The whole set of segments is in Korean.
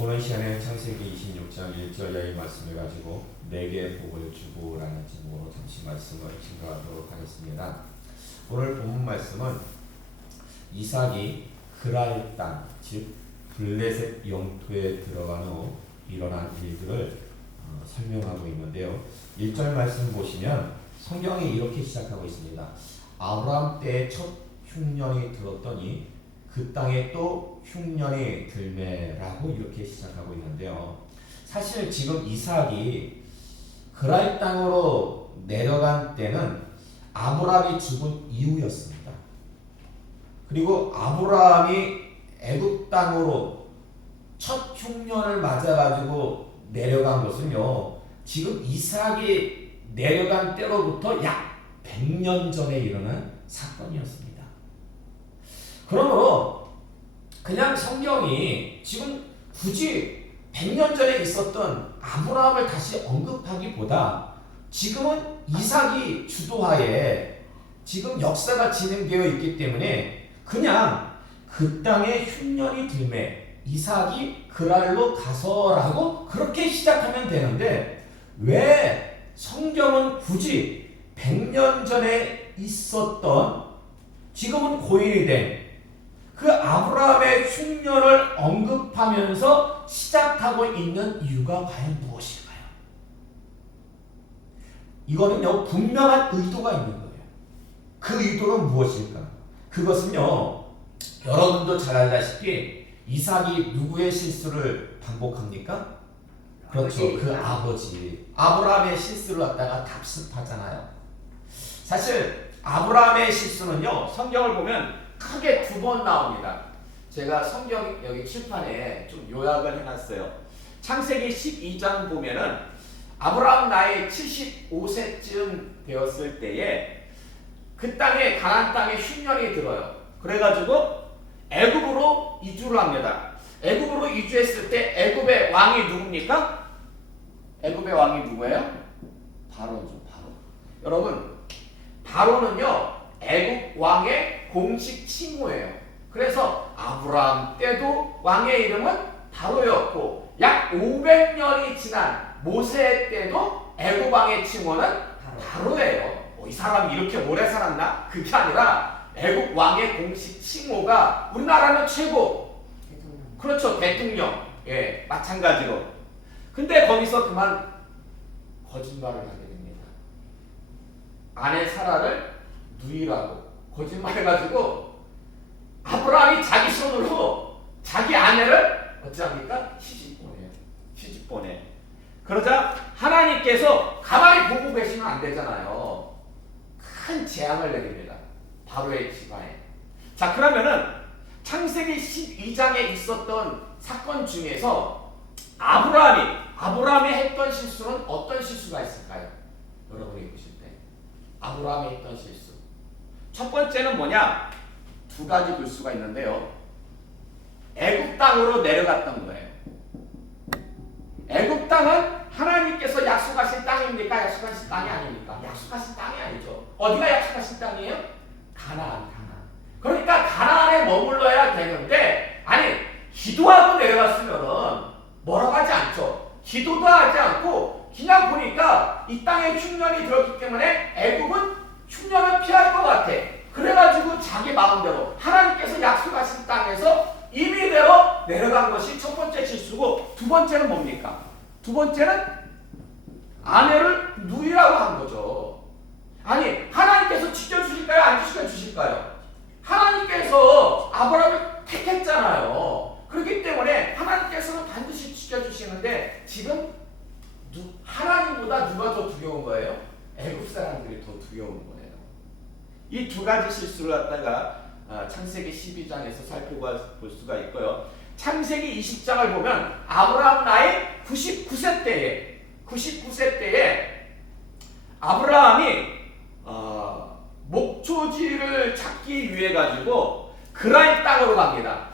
오늘 시간에 창세기 26장 1절 이하의 말씀을 가지고 내게 복을 주고라는 제목으로 잠시 말씀을 증거하도록 하겠습니다. 오늘 본문 말씀은 이삭이 그랄 땅, 즉 블레셋 영토에 들어간 후 일어난 일들을 설명하고 있는데요. 1절 말씀 보시면 성경이 이렇게 시작하고 있습니다. 아브라함 때의 첫 흉년이 들었더니 그 땅에 또 흉년이 들매라고 이렇게 시작하고 있는데요. 사실 지금 이삭이 그랄 땅으로 내려간 때는 아브라함이 죽은 이후였습니다. 그리고 아브라함이 애굽 땅으로 첫 흉년을 맞아가지고 내려간 것은요, 지금 이삭이 내려간 때로부터 약 100년 전에 일어난 사건이었습니다. 그러므로 그냥 성경이 지금 굳이 100년 전에 있었던 아브라함을 다시 언급하기보다 지금은 이삭이 주도하에 지금 역사가 진행되어 있기 때문에 그냥 그 땅에 흉년이 들매 이삭이 그랄로 가서라고 그렇게 시작하면 되는데 왜 성경은 굳이 100년 전에 있었던 지금은 고인이 된 그 아브라함의 흉년을 언급하면서 시작하고 있는 이유가 과연 무엇일까요? 이거는요, 분명한 의도가 있는 거예요. 그 의도는 무엇일까? 그것은요, 여러분도 잘 알다시피 이삭이 누구의 실수를 반복합니까? 그렇죠. 그 아버지. 아브라함의 실수를 갖다가 답습하잖아요. 사실 아브라함의 실수는요, 성경을 보면 크게 2번 나옵니다. 제가 성경 여기 칠판에 좀 요약을 해놨어요. 창세기 12장 보면은 아브라함 나이 75세쯤 되었을 때에 그 땅에 가나안 땅에 흉년이 들어요. 그래가지고 애굽으로 이주를 합니다. 애굽으로 이주했을 때 애굽의 왕이 누굽니까? 애굽의 왕이 누구예요? 바로죠. 바로. 여러분, 바로는요 애굽 왕의 공식 칭호예요. 그래서 아브라함 때도 왕의 이름은 바로였고 약 500년이 지난 모세 때도 애굽 왕의 칭호는 바로예요. 이 사람이 이렇게 오래 살았나? 그게 아니라 애굽 왕의 공식 칭호가 우리나라는 최고. 그렇죠. 대통령. 예, 마찬가지로. 근데 거기서 그만 거짓말을 하게 됩니다. 아내 사라를 누이라고 거짓말해가지고 아브라함이 자기 손으로 자기 아내를 어찌합니까? 시집 보내. 그러자 하나님께서 가만히 보고 계시면 안 되잖아요. 큰 재앙을 내립니다. 바로의 집안에. 자, 그러면은 창세기 12장에 있었던 사건 중에서 아브라함이 했던 실수는 어떤 실수가 있을까요? 여러분이 보실 때 아브라함이 했던 실수. 첫 번째는 뭐냐? 2가지 볼 수가 있는데요. 애굽 땅으로 내려갔던 거예요. 애굽 땅은 하나님께서 약속하신 땅입니까? 약속하신 땅이 아닙니까? 약속하신 땅이 아니죠. 어디가 약속하신 땅이에요? 가나안. 그러니까 가나안에 머물러야 되는데, 아니, 기도하고 내려갔으면은 뭐라고 하지 않죠. 기도도 하지 않고 그냥 보니까 이 땅에 흉년이 들었기 때문에 애굽은 흉년을 피할 것 같아. 그래가지고 자기 마음대로 하나님께서 약속하신 땅에서 임의대로 내려간 것이 첫 번째 실수고, 2번째는 뭡니까? 2번째는 아내를 누이라고 한 거죠. 아니, 하나님께서 지켜주실까요? 안 지켜주실까요? 하나님께서 아브라함을 택했잖아요. 그렇기 때문에 하나님께서는 반드시 지켜주시는데 지금 하나님보다 누가 더 두려운 거예요? 애굽 사람들이 더 두려운 거예요. 이 2가지 실수를 갖다가 창세기 12장에서 살펴볼 수가 있고요. 창세기 20장을 보면 아브라함 나이 99세 때에 아브라함이 목초지를 찾기 위해 가지고 그랄 땅으로 갑니다.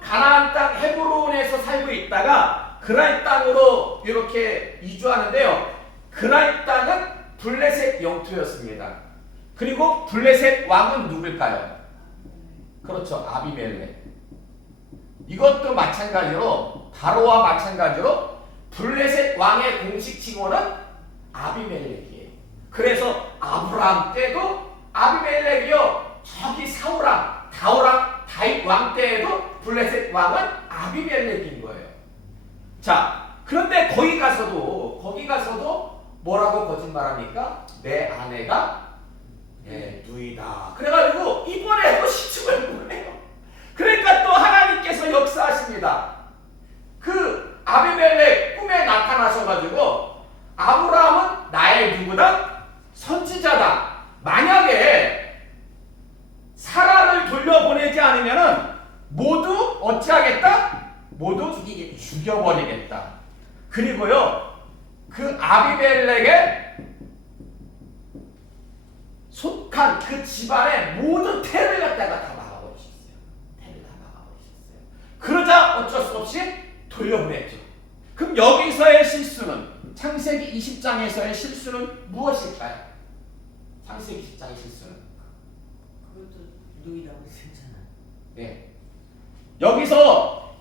가나안 땅 헤브론에서 살고 있다가 그랄 땅으로 이렇게 이주하는데요. 그랄 땅은 블레셋 영토였습니다. 그리고 블레셋 왕은 누굴까요? 그렇죠. 아비멜렉. 이것도 마찬가지로 바로와 마찬가지로 블레셋 왕의 공식 칭호는 아비멜렉이에요. 그래서 아브라함 때도 아비멜렉이요. 저기 사울왕, 다윗 왕 때에도 블레셋 왕은 아비멜렉인 거예요. 자, 그런데 거기 가서도 뭐라고 거짓말합니까? 내 아내가 누이다. 그래가지고 이번에도 시집을 보내요. 그러니까 또 하나님께서 역사하십니다. 그 아비멜렉 꿈에 나타나셔가지고 아브라함은 나의 누구다? 선지자다. 만약에 사라를 돌려보내지 않으면은 모두 어찌하겠다? 모두 죽여버리겠다. 그리고요, 그 아비멜렉의 속한 그 집안의 모든 태를 갖다가 다 막아버리셨어요. 태를 다 막아버리셨어요. 그러자 어쩔 수 없이 돌려보냈죠. 그럼 여기서의 실수는, 창세기 20장에서의 실수는 무엇일까요? 창세기 20장의 실수는? 그것도 누이라고 했잖아. 네. 여기서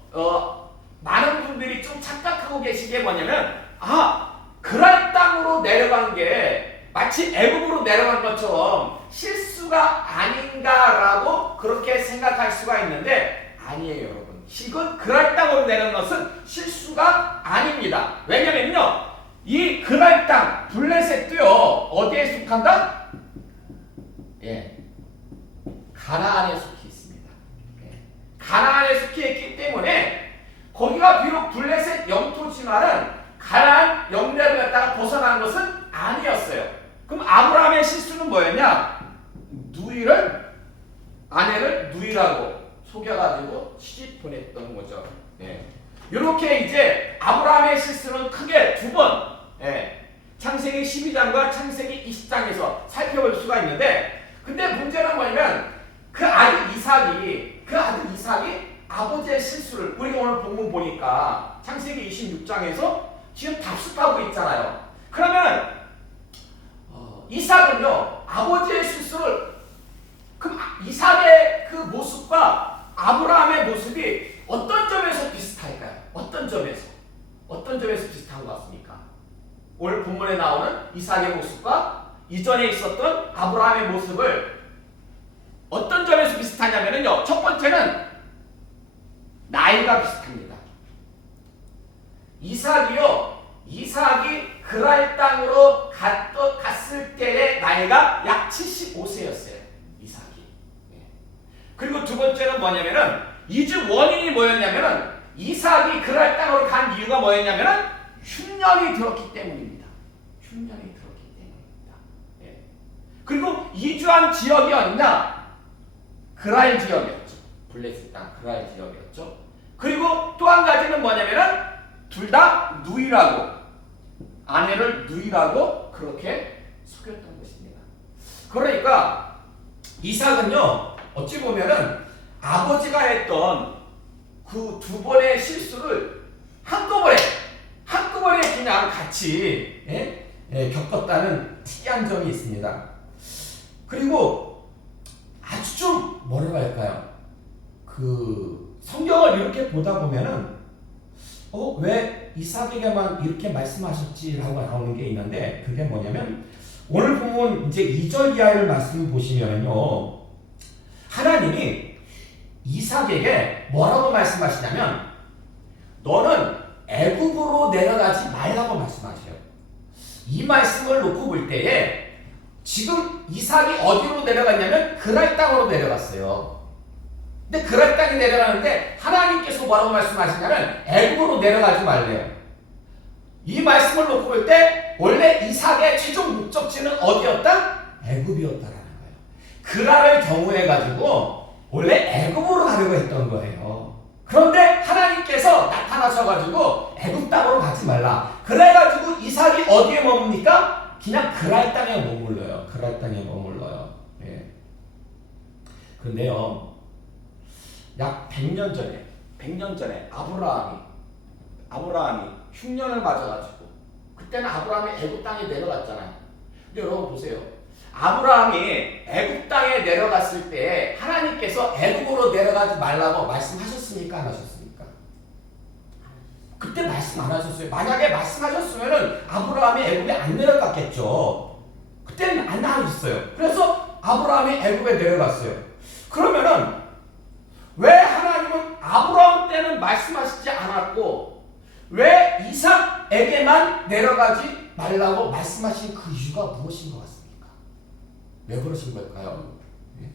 많은 분들이 좀 착각하고 계신 게 뭐냐면, 그랄 땅으로 내려간 게 마치 애굽으로 내려간 것처럼 실수가 아닌가라고 그렇게 생각할 수가 있는데 아니에요, 여러분. 이건 그랄 땅으로 내려간 것은 실수가 아닙니다. 왜냐면요, 이 그랄 땅 블레셋도요 어디에 속한다? 가나안에 속해 있습니다. 가나안에 속해 있기 때문에 거기가 비록 블레셋 영토지만은 가나안 영내를 갖다가 벗어난 것은 아니었어요. 그럼 아브라함의 실수는 뭐였냐? 아내를 누이라고 속여가지고 시집 보냈던 거죠. 이렇게 이제 아브라함의 실수는 크게 두 번, 창세기 12장과 창세기 20장에서 살펴볼 수가 있는데, 근데 문제는 뭐냐면 그 아들 이삭이 아버지의 실수를, 우리가 오늘 본문 보니까 창세기 26장에서 지금 답습하고 있잖아요. 그러면 이삭은요 아버지의 실수를, 그럼 이삭의 그 모습과 아브라함의 모습이 어떤 점에서 비슷할까요? 어떤 점에서 비슷한 것 같습니까? 오늘 본문에 나오는 이삭의 모습과 이전에 있었던 아브라함의 모습을 어떤 점에서 비슷하냐면요, 첫 번째는 나이가 비슷합니다. 이삭이 그랄 땅으로 갔을 때의 나이가 약 75세였어요. 이삭이. 그리고 두 번째는 뭐냐면은, 이 중 원인이 뭐였냐면은, 이삭이 그랄 땅으로 간 이유가 뭐였냐면은 흉년이 들었기 때문입니다. 그리고 이주한 지역이 어디냐? 그랄 지역이었죠. 블레셋 땅 그랄 지역이었죠. 그리고 또 한 가지는 뭐냐면은 둘 다 아내를 누이라고 그렇게 속였던 것입니다. 그러니까 이삭은요 어찌 보면은 아버지가 했던 그 두 번의 실수를 한꺼번에 그냥 같이 겪었다는 특이한 점이 있습니다. 그리고 아주 좀 뭐라고 할까요? 그 성경을 이렇게 보다 보면은 왜 이삭에게만 이렇게 말씀하셨지라고 나오는 게 있는데, 그게 뭐냐면 오늘 보면 이제 2절 이하의 말씀 보시면요, 하나님이 이삭에게 뭐라고 말씀하시냐면 너는 애굽으로 내려가지 말라고 말씀하셔요. 이 말씀을 놓고 볼 때에 지금 이삭이 어디로 내려갔냐면 그랄 땅으로 내려갔어요. 근데 그랄 땅에 내려가는데 하나님께서 뭐라고 말씀하시냐면 애굽으로 내려가지 말래요. 이 말씀을 놓고 볼 때 원래 이삭의 최종 목적지는 어디였다? 애굽이었다라는 거예요. 그랄을 경우해 가지고 원래 애굽으로 가려고 했던 거예요. 그런데 하나님께서 나타나셔가지고 애굽 땅으로 가지 말라. 그래가지고 이삭이 어디에 머뭅니까? 그냥 그랄 땅에 머물러요. 그런데요, 약 100년 전에 아브라함이 흉년을 맞아가지고, 그때는 아브라함이 애굽 땅에 내려갔잖아요. 근데 여러분 보세요. 아브라함이 애굽 땅에 내려갔을 때 하나님께서 애굽으로 내려가지 말라고 말씀하셨습니까? 안 하셨습니까? 말씀 안 하셨어요. 만약에 말씀하셨으면은 아브라함이 애굽에 안 내려갔겠죠. 그때는 안 하셨어요. 그래서 아브라함이 애굽에 내려갔어요. 그러면은 왜 하나님은 아브라함 때는 말씀하시지 않았고 왜 이삭에게만 내려가지 말라고 말씀하신 그 이유가 무엇인 것 같습니까? 왜 그러신 걸까요?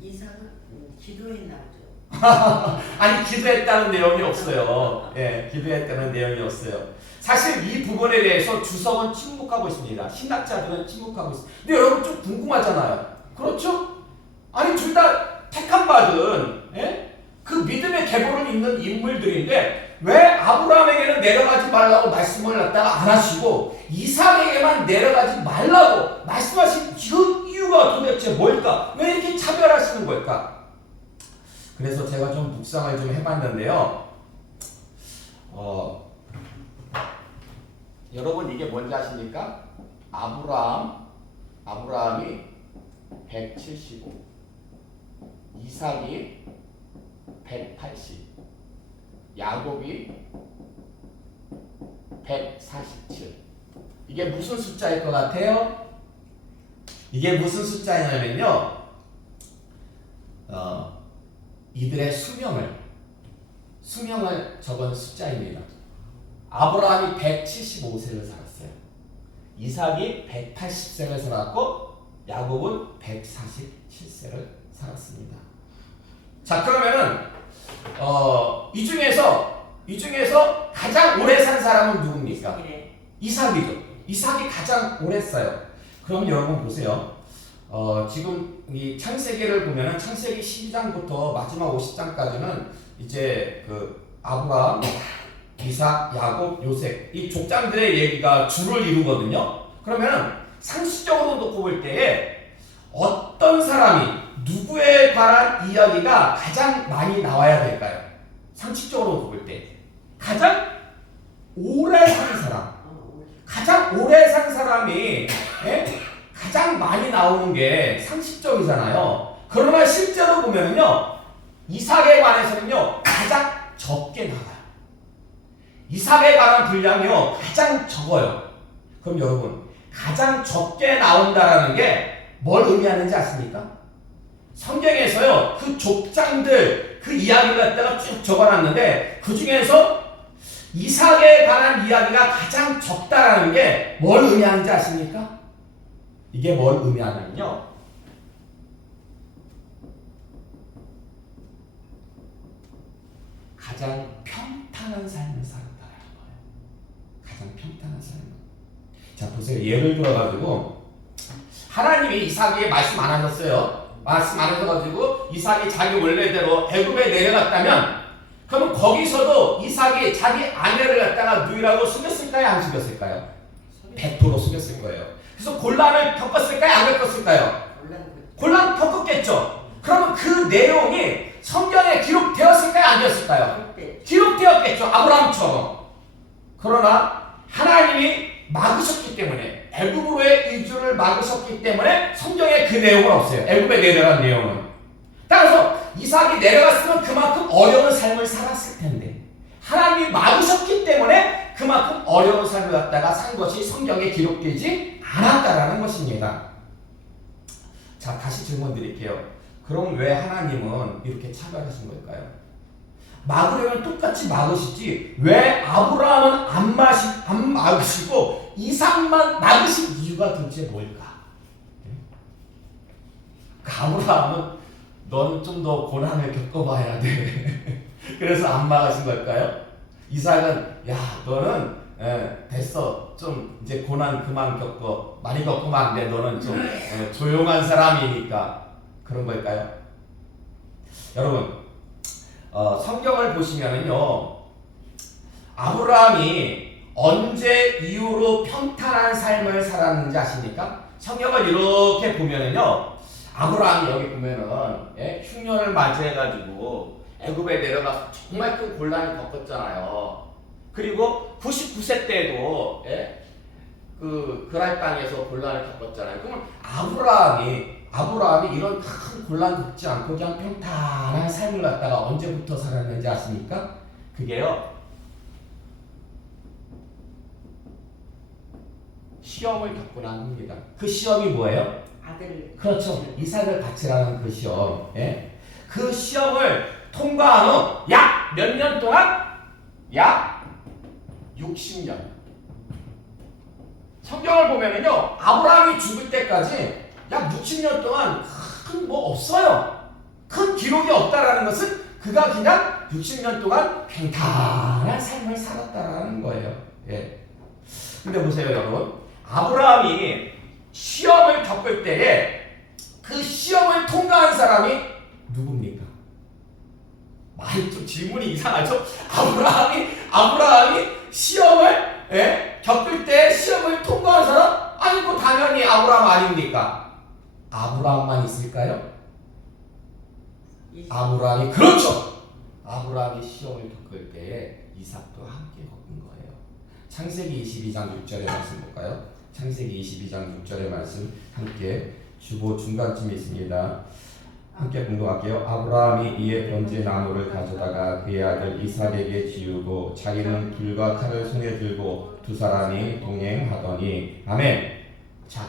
이삭은 기도했나 보죠. 아니 기도했다는 내용이 없어요. 예, 기도했다는 내용이 없어요. 사실 이 부분에 대해서 주석은 침묵하고 있습니다. 신학자들은 침묵하고 있습니다. 근데 여러분 좀 궁금하잖아요. 그렇죠? 아니 둘 다 택함 받은 그 믿음의 계보를 잇는 인물들인데 왜 아브라함에게는 내려가지 말라고 말씀을 갖다가 안 하시고 이삭에게만 내려가지 말라고 말씀하신 그 이유가 도대체 뭘까? 왜 이렇게 차별하시는 걸까? 그래서 제가 좀 묵상을 좀 해봤는데요. 여러분 이게 뭔지 아십니까? 아브라함이 175, 이삭이 180, 야곱이 147. 이게 무슨 숫자일 것 같아요? 이게 무슨 숫자냐면요. 이들의 수명을 적은 숫자입니다. 아브라함이 175세를 살았어요. 이삭이 180세를 살았고 야곱은 147세를 살았습니다. 자, 그러면은 이 중에서 가장 오래 산 사람은 누굽니까? 이삭이죠. 이삭이 가장 오래 살아요. 그럼 여러분 보세요. 지금 이 창세기를 보면은 창세기 12장부터 마지막 50장까지는 이제 그 아브라함, 이삭, 야곱, 요셉 이 족장들의 얘기가 줄을 이루거든요. 그러면은 상식적으로 놓고 볼 때에 어떤 사람이 누구에 관한 이야기가 가장 많이 나와야 될까요? 상식적으로 놓고 볼 때 가장 오래 산 사람, 가장 오래 산 사람이 가장 많이 나오는 게 상식적이잖아요. 그러나 실제로 보면은요, 이삭에 관해서는요 가장 적게 나와요. 이삭에 관한 분량이요 가장 적어요. 그럼 여러분 가장 적게 나온다라는 게 뭘 의미하는지 아십니까? 성경에서요 그 족장들 그 이야기를 갖다가 쭉 적어놨는데 그 중에서 이삭에 관한 이야기가 가장 적다라는 게 뭘 의미하는지 아십니까? 이게 뭘 의미하냐면요, 가장 평탄한 삶을 살았다라는 거예요. 가장 평탄한 삶을. 자 보세요. 예를 들어가지고 하나님이 이삭에게 말씀 안 하셨어요. 말씀 안 하셔가지고 이삭이 자기 원래대로 애굽에 내려갔다면 그러면 거기서도 이삭이 자기 아내를 갖다가 누이라고 속였을까요? 안 속였을까요? 100% 속였을 거예요. 그래서 곤란을 겪었을까요? 안 겪었을까요? 곤란 겪었겠죠. 그러면 그 내용이 성경에 기록되었을까요? 안 되었을까요? 기록되었겠죠. 아브라함처럼. 그러나 하나님이 막으셨기 때문에 애굽으로의 이주를 막으셨기 때문에 성경에 그 내용은 없어요. 애굽에 내려간 내용은. 따라서 이삭이 내려갔으면 그만큼 어려운 삶을 살았을 텐데 하나님이 막으셨기 때문에 그만큼 어려운 삶을 갖다가 산 것이 성경에 기록되지 않았다라는 것입니다. 자, 다시 질문 드릴게요. 그럼 왜 하나님은 이렇게 차별하신 걸까요? 막으려면 똑같이 막으시지 왜 아브라함은 안 막으시고 이삭만 막으신 이유가 도대체 뭘까? 아브라함은 너는 좀 더 고난을 겪어봐야 돼. 그래서 안 막으신 걸까요? 이삭은 야 너는 됐어 좀 이제 고난 그만 겪어 많이 겪으면 안 돼. 너는 좀 조용한 사람이니까 그런 걸까요? 여러분 성경을 보시면은요 아브라함이 언제 이후로 평탄한 삶을 살았는지 아십니까? 성경을 이렇게 보면은요 아브라함이 여기 보면은 흉년을 맞이해가지고 애굽에 내려가서 정말 큰 곤란을 겪었잖아요. 그리고 99세 때도 그 그랄 땅에서 곤란을 겪었잖아요. 그러면 아브라함이 이런 큰 곤란 겪지 않고 그냥 평탄한 삶을 갖다가 언제부터 살았는지 아십니까? 그게요 시험을 겪고 난 후입니다. 그 시험이 뭐예요? 아들. 그렇죠. 이삭을 바치라는 그 시험. 예? 그 시험을 통과한 후 약 몇 년 동안? 약 60년. 성경을 보면은요, 아브라함이 죽을 때까지 약 60년 동안 큰 뭐 없어요. 큰 기록이 없다라는 것은 그가 그냥 60년 동안 평탄한 삶을 살았다라는 거예요. 예. 근데 보세요, 여러분. 아브라함이 시험을 겪을 때에 그 시험을 통과한 사람이 누굽니까? 말이 좀 질문이 이상하죠? 아브라함이 시험을 겪을 때 시험을 통과한 사람? 아니고 당연히 아브라함 아닙니까? 아브라함만 있을까요? 아브라함이 그렇죠. 아브라함이 시험을 겪을 때에 이삭도 함께 겪은 거예요. 창세기 22장 6절의 말씀 볼까요? 창세기 22장 6절의 말씀 함께 주보 중간쯤에 있습니다. 함께 공동할게요. 아브라함이 이에 번제 나무를 가져다가 그의 아들 이삭에게 지우고 자기는 불과 칼을 손에 들고 두 사람이 동행하더니 아멘. 자,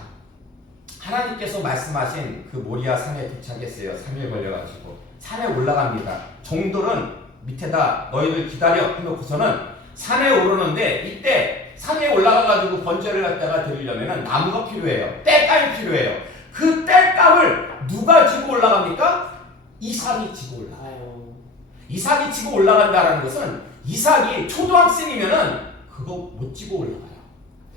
하나님께서 말씀하신 그 모리아 산에 도착했어요. 3일 걸려가지고 산에 올라갑니다. 종들은 밑에다 너희들 기다려 해놓고서는 산에 오르는데 이때 산에 올라가가지고 번제를 갖다가 드리려면 나무가 필요해요. 땔감이 필요해요. 그 땔감을 누가 지고 올라갑니까? 이삭이 지고 올라가요. 이삭이 지고 올라간다는 것은 이삭이 초등학생이면은 그거 못 지고 올라가요.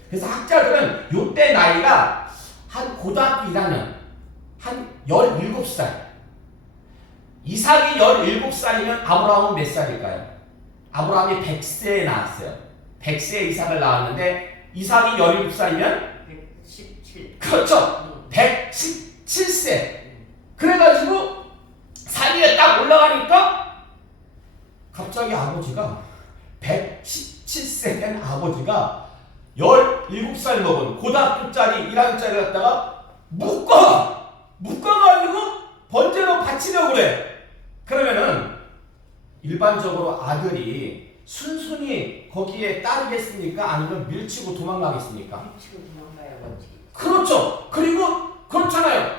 그래서 학자들은 요때 나이가 한 고등학교 1학년, 한 17살. 이삭이 17살이면 아브라함은 몇 살일까요? 아브라함이 100세에 나왔어요. 100세에 이삭을 낳았는데 이삭이 17살이면 117. 그렇죠. 117세. 그래가지고 산 위에 딱 올라가니까 갑자기 아버지가 117세 된 아버지가 17살 먹은 고등학교짜리 1학년짜리 갖다가 묶어가지고 번제로 바치려고 그래. 그러면은 일반적으로 아들이 순순히 거기에 따르겠습니까? 아니면 밀치고 도망가겠습니까? 밀치고 도망가요. 그렇죠. 그리고 그렇잖아요.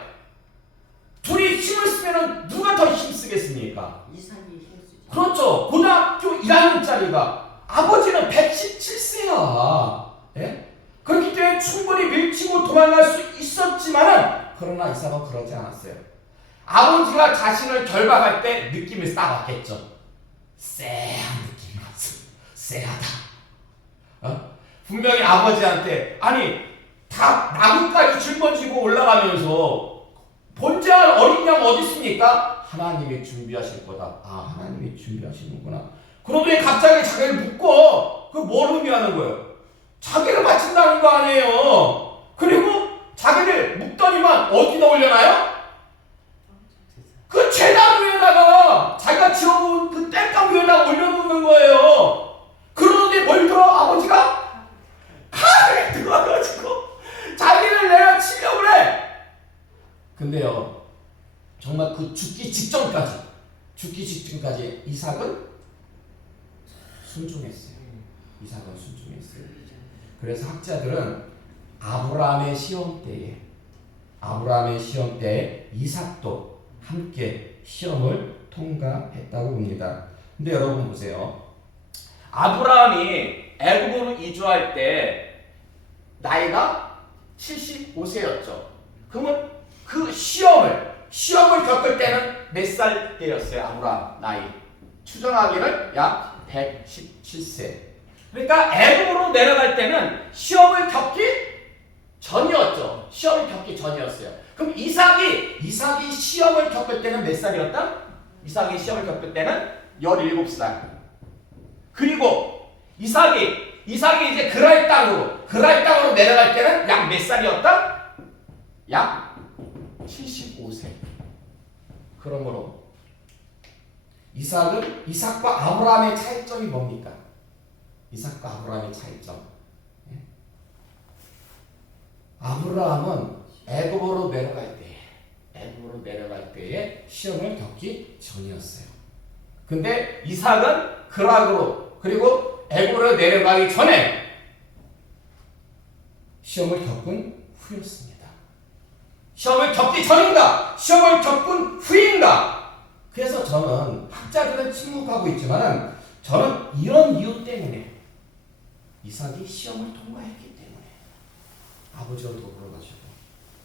둘이 힘을 쓰면은 누가 더 힘쓰겠습니까? 이삭이 힘쓰죠. 그렇죠. 고등학교 1학년짜리가 아버지는 117세야. 예? 그렇기 때문에 충분히 밀치고 도망갈 수 있었지만은 그러나 이삭은 그러지 않았어요. 아버지가 자신을 결박할 때 느낌이 딱 왔겠죠. 쎄한 느낌이 왔어. 쎄하다. 분명히 아버지한테 아니 다 나무까지 짊어지고 올라가면서 번제할 어린 양 어디 있습니까? 하나님이 준비하실 거다. 아, 하나님이 준비하시는구나. 그러더니 갑자기 자기를 묶어. 그 뭘 의미하는 거예요? 자기를 바친다는 거 아니에요. 그리고 자기를 묶더니만 어디다 올려놔요? 그 제단 위에다가 자기가 지어놓은 그 땔감 위에다가 올려놓는 거예요. 그러더니 뭘 들어? 아버지가 칼을 들어가지고 자기를 내가 치려고 그래. 근데요, 정말 그 죽기 직전까지 이삭은 순종했어요. 이삭은 순종했어요. 그래서 학자들은 아브라함의 시험 때에 이삭도 함께 시험을 통과했다고 봅니다. 근데 여러분 보세요. 아브라함이 애굽으로 이주할 때 나이가 75세였죠. 그러면 그 시험을 겪을 때는 몇 살 때였어요? 아브라함 나이 추정하기를 약 117세. 그러니까 애굽으로 내려갈 때는 시험을 겪기 전이었죠. 시험을 겪기 전이었어요. 그럼 이삭이 시험을 겪을 때는 몇 살이었다? 이삭이 시험을 겪을 때는 17살. 그리고 이삭이 이제 그랄 땅으로 내려갈 때는 약 몇 살이었다? 약 75세. 그러므로 이삭과 아브라함의 차이점이 뭡니까? 이삭과 아브라함의 차이점. 아브라함은 애굽으로 내려갈 때에 시험을 겪기 전이었어요. 근데 이삭은 그락으로 그리고 애굽으로 내려가기 전에 시험을 겪은 후였습니다. 시험을 겪기 전인가? 시험을 겪은 후인가? 그래서 저는 학자들은 침묵하고 있지만 저는 이런 이유 때문에 이삭이 시험을 통과했기 때문에 아버지와 더불어가지고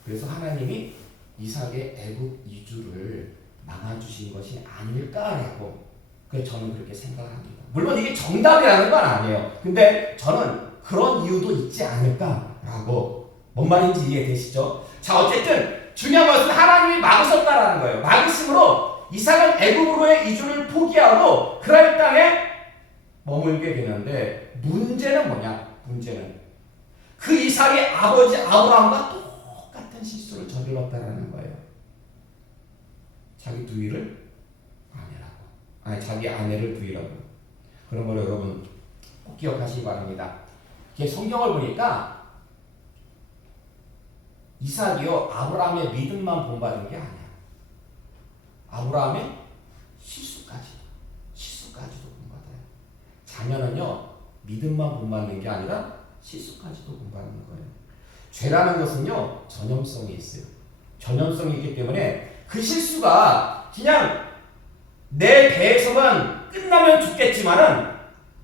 그래서 하나님이 이삭의 애굽 이주를 막아주신 것이 아닐까라고 저는 그렇게 생각합니다. 물론 이게 정답이라는 건 아니에요. 근데 저는 그런 이유도 있지 않을까라고 뭔 말인지 이해되시죠? 자 어쨌든 중요한 것은 하나님이 막으셨다라는 거예요. 막으심으로 이삭은 애굽으로의 이주를 포기하고 그랄 땅에 머물게 되는데 문제는 뭐냐? 문제는 그 이삭의 아버지 아브라함과 똑같은 실수를 저질렀다라는 거예요. 자기 누이를 자기 아내를 두이라고. 그런 걸 여러분 꼭 기억하시기 바랍니다. 이게 성경을 보니까 이삭이요 아브라함의 믿음만 본받은 게 아니야. 아브라함의 실수까지도 본받아요. 자녀는요 믿음만 본받는 게 아니라 실수까지도 본받는 거예요. 죄라는 것은요 전염성이 있어요. 전염성이 있기 때문에 그 실수가 그냥 내 배에서만 끝나면 죽겠지만은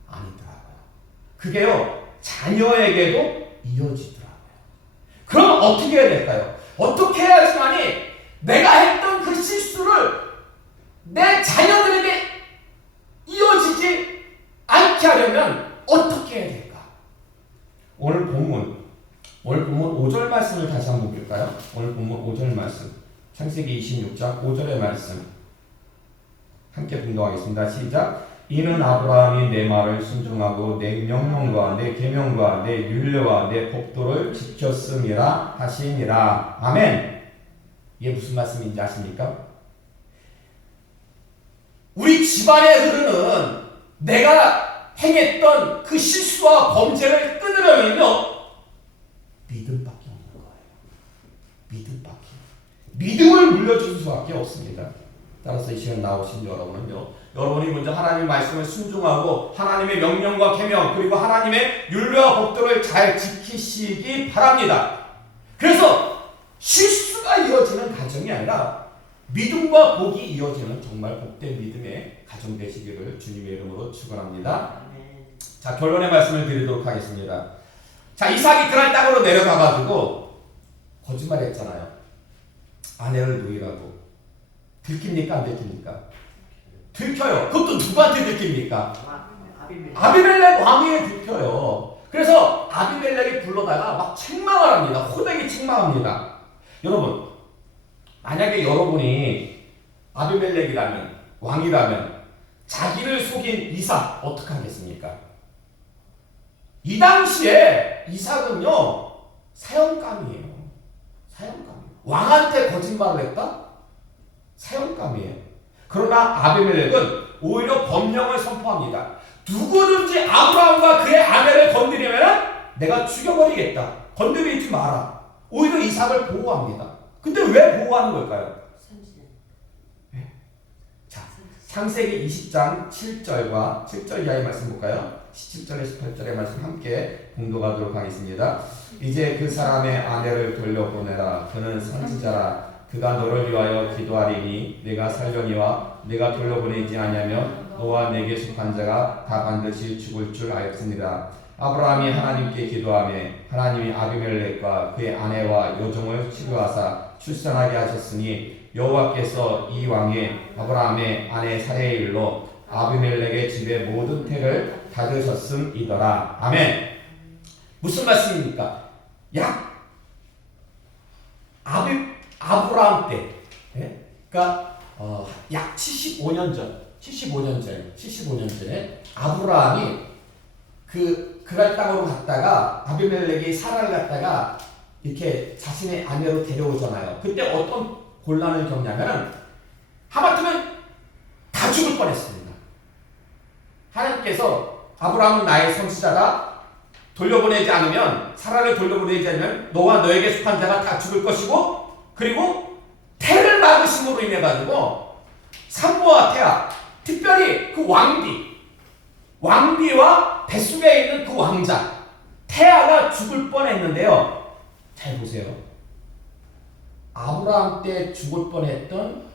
아니더라고요. 그게요 자녀에게도 이어지더라고요. 그럼 어떻게 해야 될까요? 어떻게 해야지만이 내가 했던 그 실수를 내 자녀들에게 이어지지 않게 하려면 어떻게 해야 될까? 오늘 본문 5절 말씀을 다시 한번 볼까요? 오늘 본문 5절 말씀 창세기 26장 5절의 말씀 함께 분동하겠습니다. 시작. 이는 아브라함이 내 말을 순종하고 내 명령과 내 계명과 내 율례와 내 법도를 지켰음이라 하시니라. 아멘. 이게 무슨 말씀인지 아십니까? 우리 집안에 흐르는 내가 행했던 그 실수와 범죄를 끊으려면요 믿음밖에 없는 거예요. 믿음을 물려줄 수밖에 없습니다. 따라서 이 시간 나오신 여러분은요 여러분이 먼저 하나님의 말씀을 순종하고 하나님의 명령과 계명 그리고 하나님의 율례와 법도를 잘 지키시기 바랍니다. 그래서 실수가 이어지는 가정이 아니라 믿음과 복이 이어지는 정말 복된 믿음의 가정 되시기를 주님의 이름으로 축원합니다. 자 결론의 말씀을 드리도록 하겠습니다. 자 이삭이 그날 땅으로 내려가가지고 거짓말했잖아요. 아내를 누이라고. 들킵니까 안 들킵니까? 들켜요. 그것도 누구한테 들킵니까? 아비멜렉 왕에게 들켜요. 그래서 아비멜렉이 불러다가 막 책망을 합니다. 호되게 책망합니다. 여러분 만약에 여러분이 아비멜렉이라면 왕이라면 자기를 속인 이삭 어떻게 하겠습니까? 이 당시에 이삭은요 사형감이에요. 왕한테 거짓말을 했다? 사형감이에요. 그러나 아비멜렉은 오히려 법령을 선포합니다. 누구든지 아브라함과 그의 아내를 건드리면 내가 죽여버리겠다. 건드리지 마라. 오히려 이삭을 보호합니다. 근데 왜 보호하는 걸까요? 네. 자, 창세기 20장 7절과 7절 이하의 말씀 볼까요? 17절에 18절의 말씀 함께 봉독하도록 하겠습니다. 이제 그 사람의 아내를 돌려보내라. 그는 선지자라. 그가 너를 위하여 기도하리니 내가 살려니와 내가 돌려보내지 아니하면 너와 내게 속한 자가 다 반드시 죽을 줄 알았습니다. 아브라함이 하나님께 기도하며 하나님이 아비멜렉과 그의 아내와 여종을 치료하사 출산하게 하셨으니 여호와께서 이 왕의 아브라함의 아내 사레의 일로 아비멜렉의 집의 모든 태를 닫으셨음이더라. 아멘. 무슨 말씀입니까? 아브라함 때, 그러니까 약 75년 전에 아브라함이 그랄 땅으로 갔다가 아비멜렉이 사라를 갖다가 이렇게 자신의 아내로 데려오잖아요. 그때 어떤 곤란을 겪냐면 하마터면 다 죽을 뻔했습니다. 하나님께서 아브라함은 나의 선지자다. 돌려보내지 않으면 사라를 돌려보내지 않으면 너와 너에게 속한 자가 다 죽을 것이고 그리고 태를 막으심으로 인해 가지고 산모와 태아 특별히 그 왕비와 뱃속에 있는 그 왕자 태아가 죽을 뻔했는데요. 잘 보세요. 아브라함 때 죽을 뻔했던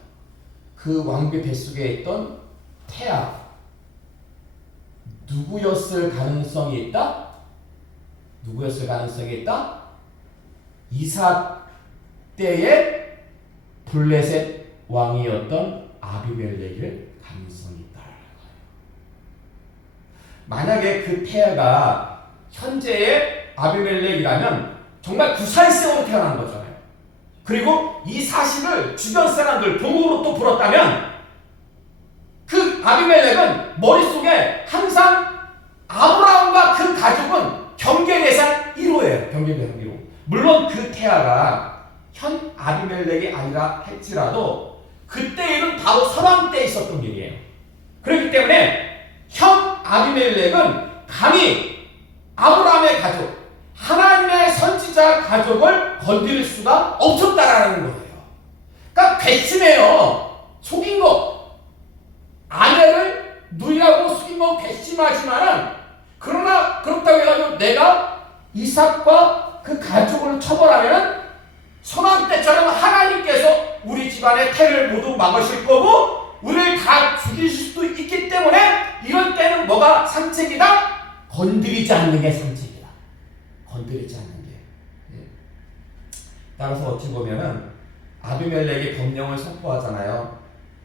그 왕비 뱃속에 있던 태아 누구였을 가능성이 있다? 누구였을 가능성이 있다? 이삭 때의 블레셋 왕이었던 아비멜렉일 가능성이 있다. 만약에 그 태아가 현재의 아비멜렉이라면 정말 구살생으로 태어난 거잖아요. 그리고 이 사실을 주변 사람들 동으로 또 불었다면 그 아비멜렉은 머릿속에 항상 아브라함과 그 가족은 경계 대상 1호예요. 경계 대상 1호. 물론 그 태아가 현 아비멜렉이 아니라 할지라도 그때 일은 바로 선왕 때 있었던 일이에요. 그렇기 때문에 현 아비멜렉은 감히 아브라함의 가족, 하나님의 선지자 가족을 건드릴 수가 없었다라는 거예요. 그러니까 괘씸해요. 속인 거. 아내를 누이라고 속인 거 괘씸하지만은 그러나 그렇다고 해가지고 내가 이삭과 그 가족을 처벌하면 선왕 때처럼 하나님께서 우리 집안의 태를 모두 막으실 거고 우리를 다 죽이실 수도 있기 때문에 이럴 때는 뭐가 상책이다? 건드리지 않는 게 상책이다. 건드리지 않는 게. 예. 따라서 어찌 보면은 아비멜렉이 법령을 선포하잖아요.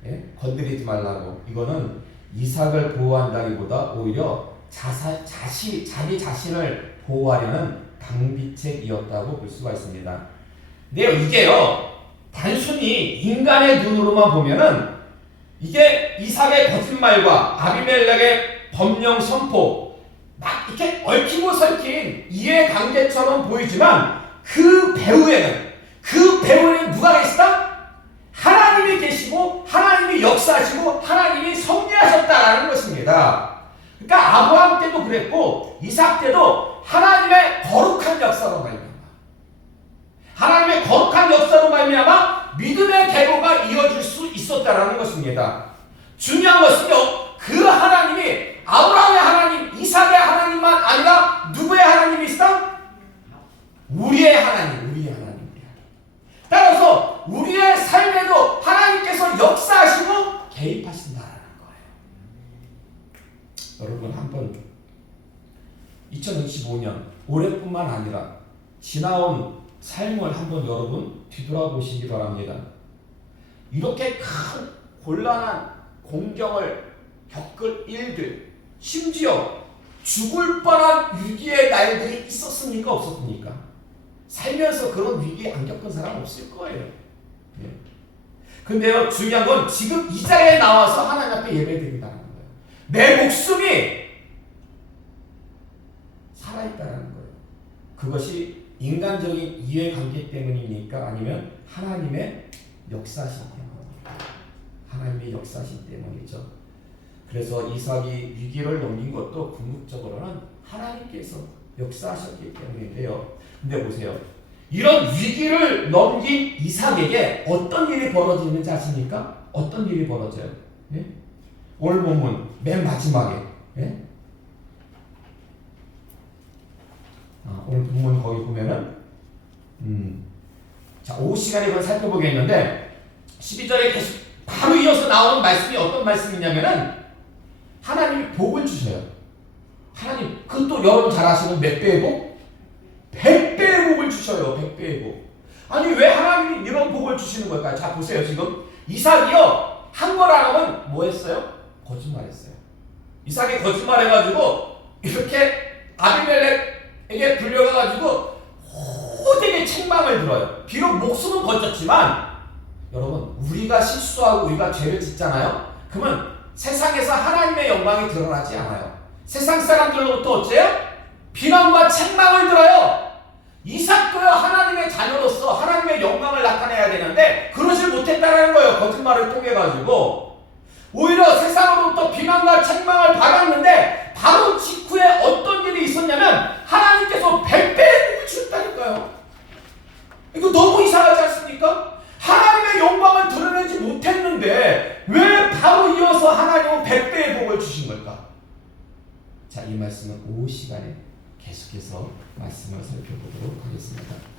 예? 건드리지 말라고. 이거는 이삭을 보호한다기보다 오히려 자기 자신을 보호하려는 방비책이었다고 볼 수가 있습니다. 근데 이게요, 단순히 인간의 눈으로만 보면은 이게 이삭의 거짓말과 아비멜렉의 법령 선포 막 이렇게 얽히고 설킨 이해관계처럼 보이지만 그 배후에는 누가 계시다? 하나님이 계시고 하나님이 역사하시고 하나님이 섭리하셨다라는 것입니다. 그러니까 아브라함 때도 그랬고 이삭 때도 하나님의 거룩한 역사로 말미암아 하나님의 거룩한 역사로 말미암아 믿음의 계보가 이어질 수 있었다라는 것입니다. 중요한 것은요, 그 하나님이 아브라함의 하나님, 이삭의 하나님만 아니라 누구의 하나님이시다? 우리의 하나님. 따라서 우리의 삶에도 하나님께서 역사하시고 개입하신다라는 거예요. 여러분 한번 2025년 올해뿐만 아니라 지나온 삶을 한번 여러분 뒤돌아보시기 바랍니다. 이렇게 큰 곤란한 공경을 겪을 일들, 심지어 죽을 뻔한 위기의 날들이 있었습니까? 없었습니까? 살면서 그런 위기 안 겪은 사람 없을 거예요. 예. 근데요, 중요한 건 지금 이 자리에 나와서 하나님 앞에 예배드린다는 거예요. 내 목숨이 살아있다는 거예요. 그것이 인간적인 이해관계 때문입니까? 아니면 하나님의 역사신 때문입니까? 하나님의 역사신 때문이죠. 그래서 이삭이 위기를 넘긴 것도 궁극적으로는 하나님께서 역사하셨기 때문인데요. 근데 보세요. 이런 위기를 넘긴 이삭에게 어떤 일이 벌어지는지 아십니까? 어떤 일이 벌어져요? 예? 오늘 본문 맨 마지막에 예? 오늘 본문 거기 보면은 자, 오후 시간에 그걸 살펴보겠는데 12절에 계속 바로 이어서 나오는 말씀이 어떤 말씀이냐면은 하나님이 복을 주셔요. 하나님, 그것도 여러분 잘 아시는 몇 배의 복? 100배의 복을 주셔요. 100배의 복. 아니 왜 하나님이 이런 복을 주시는 걸까요? 자 보세요. 지금 이삭이요 한 걸 안 하면 뭐 했어요? 거짓말했어요. 이삭이 거짓말해가지고 이렇게 아비멜렉에게 불려가가지고 호되게 책망을 들어요. 비록 목숨은 건졌지만 여러분 우리가 실수하고 우리가 죄를 짓잖아요. 그러면 세상에서 하나님의 영광이 드러나지 않아요. 세상 사람들로부터 어째요? 비난과 책망을 들어요. 이삭도요 하나님의 자녀로서 하나님의 영광을 나타내야 되는데 그러질 못했다는 거예요. 거짓말을 통해 가지고 오히려 세상으로부터 비난과 책망을 받았는데 바로 직후에 어떤 일이 있었냐면 하나님께서 100배의 복을 주셨다니까요. 이거 너무 이상하지 않습니까? 하나님의 영광을 드러내지 못했는데 왜 바로 이어서 하나님은 100배의 복을 주신 걸까? 자, 이 말씀은 오후 시간에 계속해서 말씀을 살펴보도록 하겠습니다.